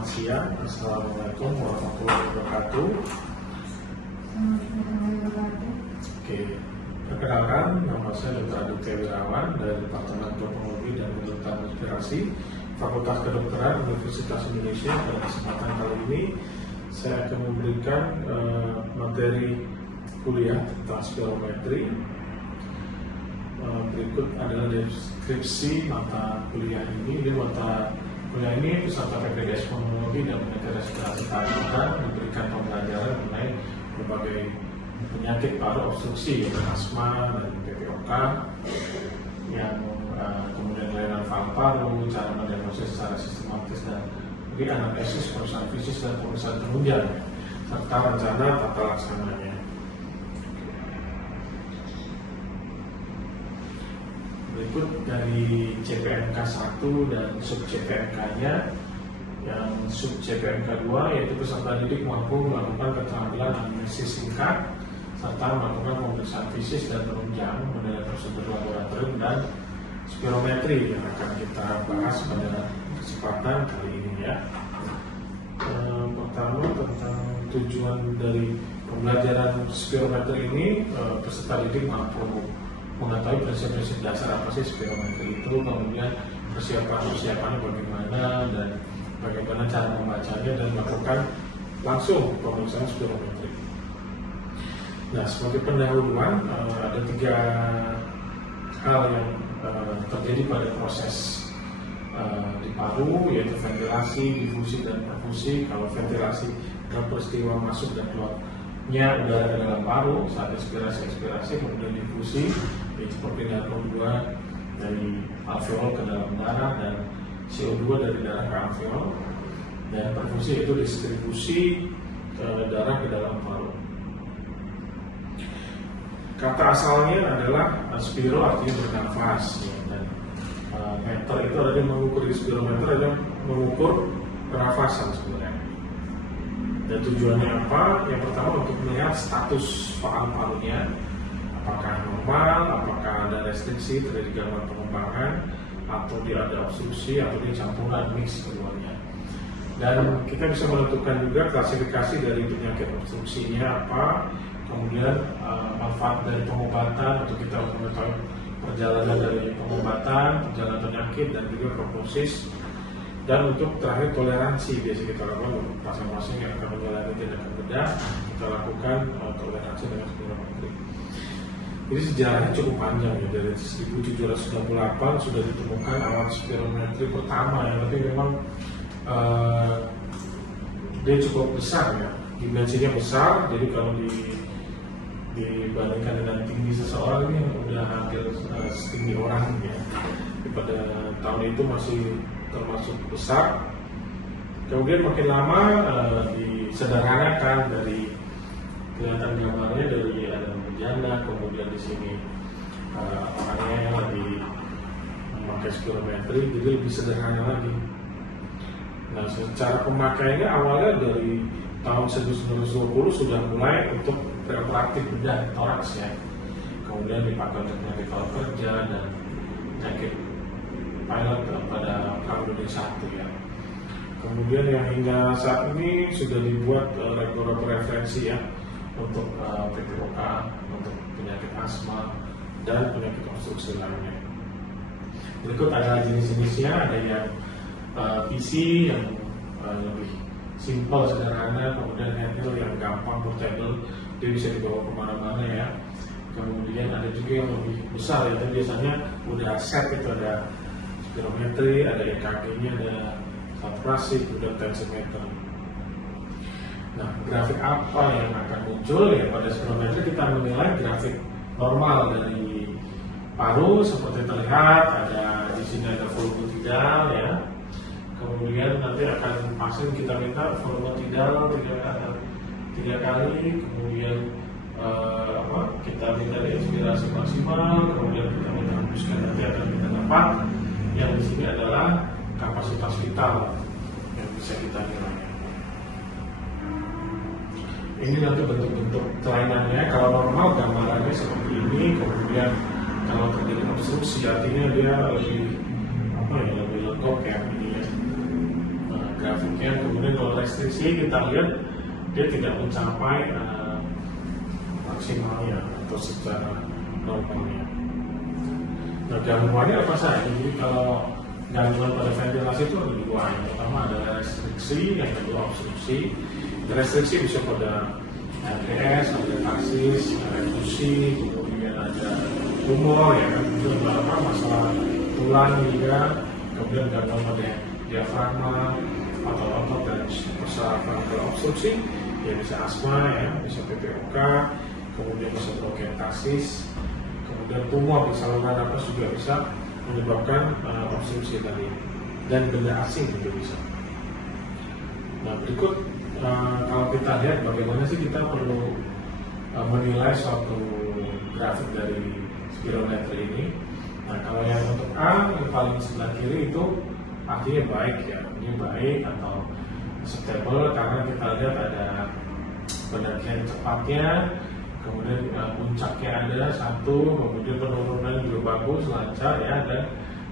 Selamat siang, Assalamualaikum warahmatullahi wabarakatuh. Oke, perkenalkan, nama saya Dr. Aditya Wirawan dari Departemen Topologi dan Kedokteran Respirasi Fakultas Kedokteran Universitas Indonesia. Pada kesempatan kali ini saya akan memberikan materi kuliah tentang spirometri. Berikut adalah deskripsi mata kuliah ini. Mata kuliah ini peserta PPDS Pulmonologi dan Penyakit Respirasi Paru diberikan pembelajaran mengenai berbagai penyakit paru obstruksi, yaitu asma dan PPOK, yang kemudian kelainan paru, cara mendiagnosis secara sistematis dan anamnesis, pemeriksaan fisik dan pemeriksaan penunjang, serta rencana tata laksananya. Berikut dari CPNK 1 dan sub CPNK-nya. Yang sub CPNK 2 yaitu peserta didik mampu melakukan keterampilan anamnesis singkat serta melakukan pemeriksaan fisik dan penunjang mengenai prosedur laboratorium dan spirometri yang akan kita bahas pada kesempatan kali ini ya. Pertama, tentang tujuan dari pembelajaran spirometri ini, peserta didik mampu mengetahui prinsip-prinsip dasar apa sih spirometri itu, kemudian persiapannya bagaimana dan bagaimana cara membacanya dan melakukan langsung pemeriksaan spirometri. Nah, sebagai pendahuluan ada 3 hal yang terjadi pada proses di paru, yaitu ventilasi, difusi, dan perfusi. Kalau ventilasi adalah peristiwa masuk dan keluarnya udara ke dalam paru saat ekspirasi, kemudian difusi yaitu perpindahan O2 dari alveol ke dalam darah dan CO2 dari darah ke alveol, dan perfusi itu distribusi darah ke dalam paru. Kata asalnya adalah spiro, artinya bernafas ya, dan meter itu ada mengukur, di spirometer ada mengukur pernafasan sebenarnya. Dan tujuannya apa? Yang pertama untuk melihat status paru-parunya, apakah normal, apakah ada restriksi, terjadi gangguan pengembangan, atau dia ada obstruksi, atau dia campuran mix keduanya. Dan kita bisa menentukan juga klasifikasi dari penyakit obstruksinya apa, kemudian manfaat dari pengobatan untuk kita mengetahui perjalanan dari pengobatan, perjalanan penyakit, dan juga prognosis. Dan untuk terakhir toleransi, biasa kita lakukan untuk pasien-pasien yang akan menjalani tindakan bedah, kita lakukan toleransi dengan spirometri. Jadi sejarahnya cukup panjang ya, dari 1798 sudah ditemukan alat spirometri pertama ya, tapi memang dia cukup besar ya, dimensinya besar, jadi kalau dibandingkan dengan tinggi seseorang ini udah hampir setinggi orang ya. Pada tahun itu masih termasuk besar. Kemudian makin lama disederhanakan, dari kelihatan gambarnya dari ada bejana, kemudian di sini orangnya yang lagi memakai spirometri, jadi lebih sederhana lagi. Nah, secara pemakaiannya awalnya dari tahun 1920 sudah mulai untuk preoperatif bedah toraks ya. Kemudian dipakai untuk penyakit paru kerja dan penyakit pilot pada tahun 2001 ya. Kemudian yang hingga saat ini sudah dibuat beberapa referensi ya untuk PPOK, untuk penyakit asma dan penyakit obstruksi lainnya. Berikut adalah jenis-jenisnya, ada yang PC yang lebih simple, sederhana, kemudian handle yang gampang, portable, dia bisa dibawa kemana-mana ya. Kemudian ada juga yang lebih besar ya, biasanya udah set itu, ada spirometri, ada EKG-nya, ada saturasi, kemudian tensimeter. Nah, grafik apa yang akan muncul ya pada spirometri? Kita menilai grafik normal dari paru seperti terlihat, ada di sini ada volume tidal ya. Kemudian nanti akan pasien kita minta volume tidal 3 kali, kemudian kita minta inspirasi maksimal, kemudian kita minta hembuskan, nanti akan kita dapat yang di sini adalah kapasitas vital yang bisa kita nilai. Ini nanti bentuk-bentuk kelainannya. Kalau normal gambarannya seperti ini, kemudian kalau terjadi obstruksi artinya dia lebih lebih lengkap kayak ini ya grafiknya. Kemudian restriksi kita lihat dia tidak mencapai maksimalnya atau secara normalnya. Nah, gangguannya apa saja? Jadi kalau gangguan pada ventilasi itu ada dua. Yang pertama adalah restriksi, yang kedua obstruksi. Restriksi bisa pada RPS, ada taksis, refusi, kemudian ada tumor, ya kan, kemudian beberapa masalah tulang juga, kemudian gangguan pada diafragma atau otot dan persyaratan. Kalau obstruksi ya bisa asma, ya bisa PPOK, kemudian bisa bronkiolitis, kemudian tumor di saluran nafas juga bisa menyebabkan obstruksi tadi, dan benda asing juga bisa. Nah, berikut kalau kita lihat bagaimana sih kita perlu menilai suatu grafik dari spirometri ini. Nah, kalau yang untuk A yang paling sebelah kiri itu artinya baik, ya, ini baik atau stable karena kita lihat ada pendakian cepatnya, kemudian puncaknya ada satu, kemudian penurunan juga bagus, lancar, ya, dan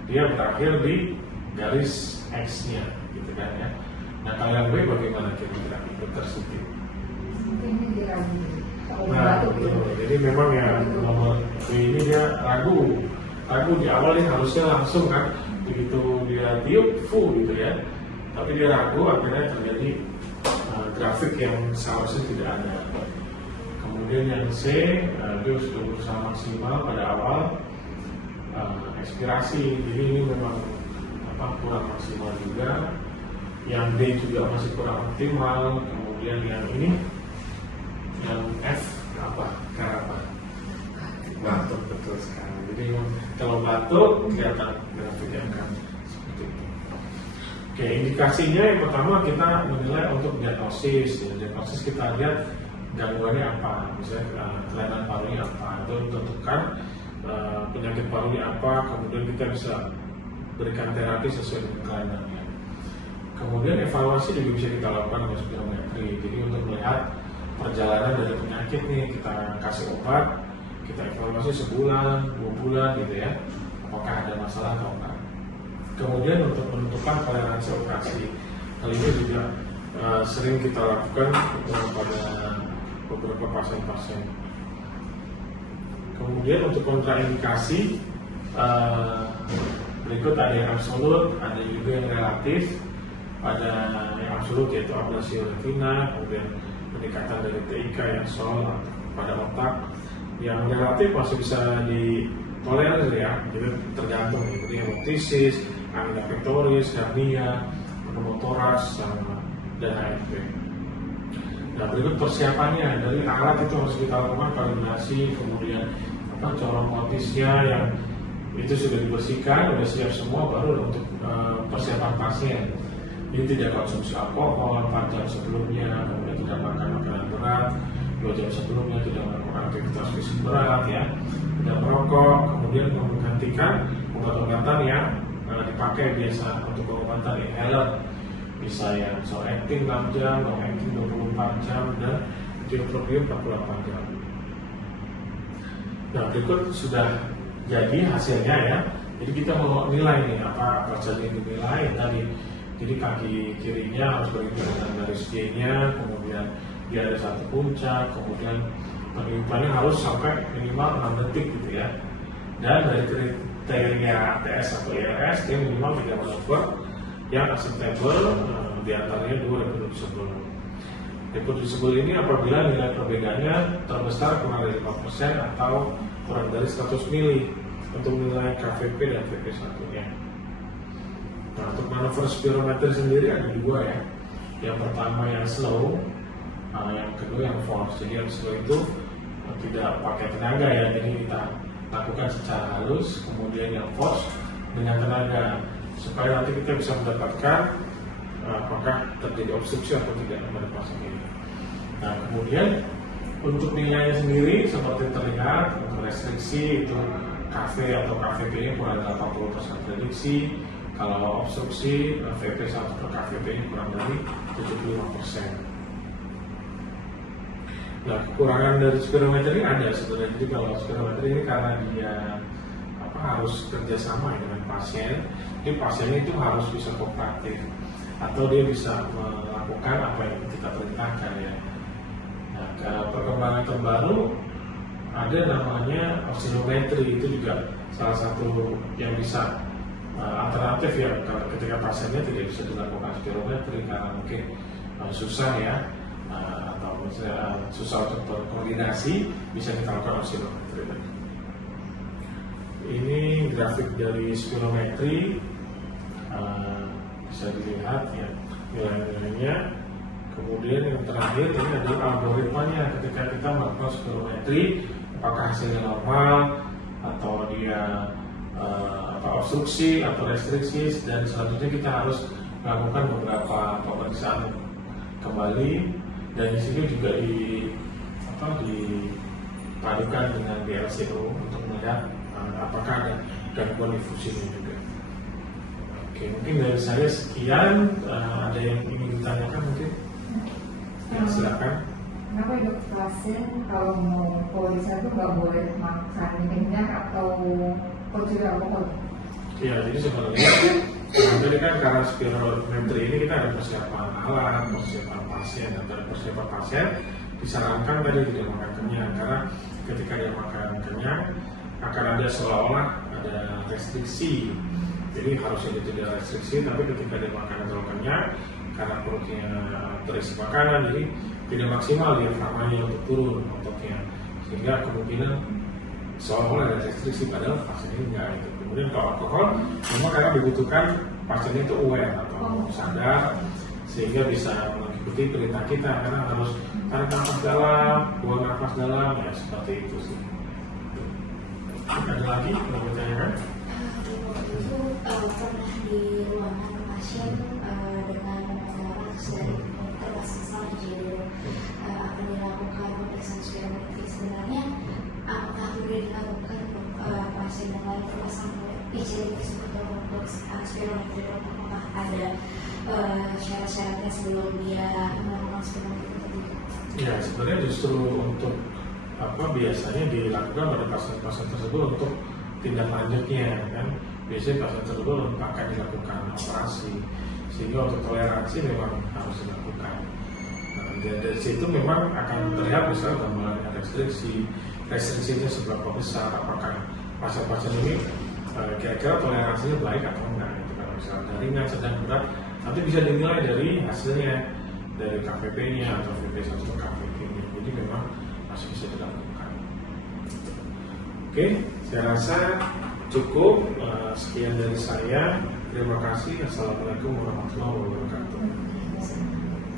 dia berakhir di garis X-nya, gitu kan, ya. Nah, kalau yang B bagaimana kira-kira Dr. Siti? Nah, betul. Jadi memang ya nomor B ini dia ragu di awal ini harusnya langsung kan, begitu dia tiup full gitu ya, tapi dia ragu, akhirnya terjadi grafik yang seharusnya tidak ada. Kemudian yang C, dia sudah berusaha maksimal pada awal ekspirasi, jadi ini memang kurang maksimal juga. Yang D juga masih kurang optimal. Kemudian yang ini, yang F apa? Batuk, betul sekali. Jadi kalau batuk kelihatan grafiknya kan seperti itu. Oke, indikasinya yang pertama kita menilai untuk diagnosis. Ya, diagnosis kita lihat gangguannya apa, misalnya kelainan parunya apa, itu tentukan penyakit parunya apa, kemudian kita bisa berikan terapi sesuai dengan kelainannya. Kemudian evaluasi juga bisa kita lakukan dengan spirometri. Jadi untuk melihat perjalanan dari penyakit nih, kita kasih obat, kita evaluasi sebulan, 2 bulan gitu ya, apakah ada masalah atau enggak. Kemudian untuk menentukan toleransi operasi, hal ini juga sering kita lakukan pada beberapa pasien-pasien. Kemudian untuk kontraindikasi, berikut ada yang absolut, ada juga yang relatif. Pada yang absolut yaitu ablasi retina, kemudian peningkatan dari TIK yang sol pada otak. Yang relatif masih bisa ditolerir, ya, jadi tergantung ini hemoptisis, angina pectoris, hernia, pneumotoraks, dan HFP. Nah, berikut persiapannya. Dari alat itu harus kita lakukan kalibrasi, kemudian corong motisnya yang itu sudah dibersihkan, sudah siap semua, baru untuk persiapan pasien. Ini tidak konsumsi alkohol 4 jam sebelumnya, kemudian tidak makan makanan berat 2 jam sebelumnya, tidak melakukan aktivitas fisik berat, ya, tidak merokok, kemudian menggantikan obat-obatan yang dipakai biasa untuk pengobatan inhaler, bisa yang short acting 6 jam, long acting 24 jam, dan diotropium 48 jam. Nah, berikut sudah jadi hasilnya, ya. Jadi kita mau nilai nih apa saja yang dinilai tadi. Jadi kaki kirinya harus beriringan dengan garis G-nya, kemudian dia ada satu puncak, kemudian peniupannya harus sampai minimal 6 detik gitu ya. Dan dari kriteria TS atau ILS dia minimal 3 manuver yang acceptable, diantaranya 2 reproducible. Reproducible ini apabila nilai perbedaannya terbesar kurang dari 5% atau kurang dari 100 mili untuk nilai KVP dan VP1-nya. Nah, untuk manuver spirometri sendiri ada 2, ya. Yang pertama yang slow, yang kedua yang force. Jadi yang slow itu tidak pakai tenaga, ya, jadi kita lakukan secara halus. Kemudian yang force dengan tenaga, supaya nanti kita bisa mendapatkan apakah terjadi obstruksi atau tidak pada pasien ini. Nah, kemudian untuk nilainya sendiri seperti terlihat untuk restriksi itu KV atau KVP-nya kurang dari 80% prediksi. Kalau obstruksi, VP1 per KVP ini kurang dari 75%. Nah, kekurangan dari spirometri ada sebenarnya. Jadi kalau spirometri ini karena dia harus kerjasama dengan pasien, jadi pasien itu harus bisa kooperatif, atau dia bisa melakukan melakukan apa yang kita perintahkan ya. Nah, perkembangan terbaru ada namanya oksimetri, itu juga salah satu yang bisa alternatif ya ketika pasiennya tidak bisa dilakukan spirometri karena mungkin susah ya, atau misalnya susah untuk berkoordinasi, bisa kita lakukan oksimetri. Ini grafik dari spirometri, bisa dilihat ya nilai-nilainya. Kemudian yang terakhir ini adalah algoritmanya ketika kita melakukan spirometri, apakah hasilnya normal atau dia obstruksi atau restriksi, dan selanjutnya kita harus melakukan beberapa pemeriksaan kembali, dan di sini juga dipadukan dengan BLCO untuk melihat apakah ada gangguan di fungsinya juga. Oke, mungkin dari saya sekian. Ada yang ingin ditanyakan mungkin? Ya, silakan. Kenapa dok pasien kalau mau polisa itu nggak boleh makan minyak atau konsumsi alkohol? Ya, jadi sebenarnya tadi kan karena spirometri ini kita ada persiapan alat, persiapan pasien, dan dari persiapan pasien disarankan tadi tidak makan kenyang, karena ketika dia makan kenyang akan ada seolah-olah ada restriksi. Jadi harusnya dia tidak restriksi, tapi ketika dia makan terlalu kenyang karena perutnya terisi makanan, jadi tidak maksimal diafragmanya untuk turun ototnya, sehingga kemungkinan seolah-olah ada restriksi padahal pasien ini enggak itu. Kemudian kalau alkohol memang karena dibutuhkan pasien itu aware atau sadar sehingga bisa mengikuti perintah kita, karena harus tarik nafas dalam, buang nafas dalam, ya seperti itu sih. Ada lagi yang bertanyakan? Itu pernah di ruangan pasien dengan dari terpasang salah jadi akan dilakukan pemeriksaan spirometri. Sebenarnya apakah boleh dilakukan pasien yang lain terpasang izin seperti untuk spirometri, apakah ada syarat-syaratnya sebelum dia melakukan spirometri tadi? Ya, sebenarnya justru untuk biasanya dilakukan pada pasien-pasien tersebut untuk tindak lanjutnya kan. Biasanya pasien tersebut akan dilakukan operasi, sehingga untuk toleransi memang harus dilakukan. Nah, dari situ memang akan terlihat misalnya gambaran restriksinya seberapa besar, apakah pasien-pasien ini kira-kira toleransinya baik atau enggak gitu. Kalau misalnya ringan, sedang, berat, nanti bisa dinilai dari hasilnya, dari KPP-nya atau VP1 atau KPP-nya. Jadi memang masih bisa dilakukan. Oke, saya rasa cukup. Sekian dari saya. Terima kasih. Assalamualaikum warahmatullahi wabarakatuh.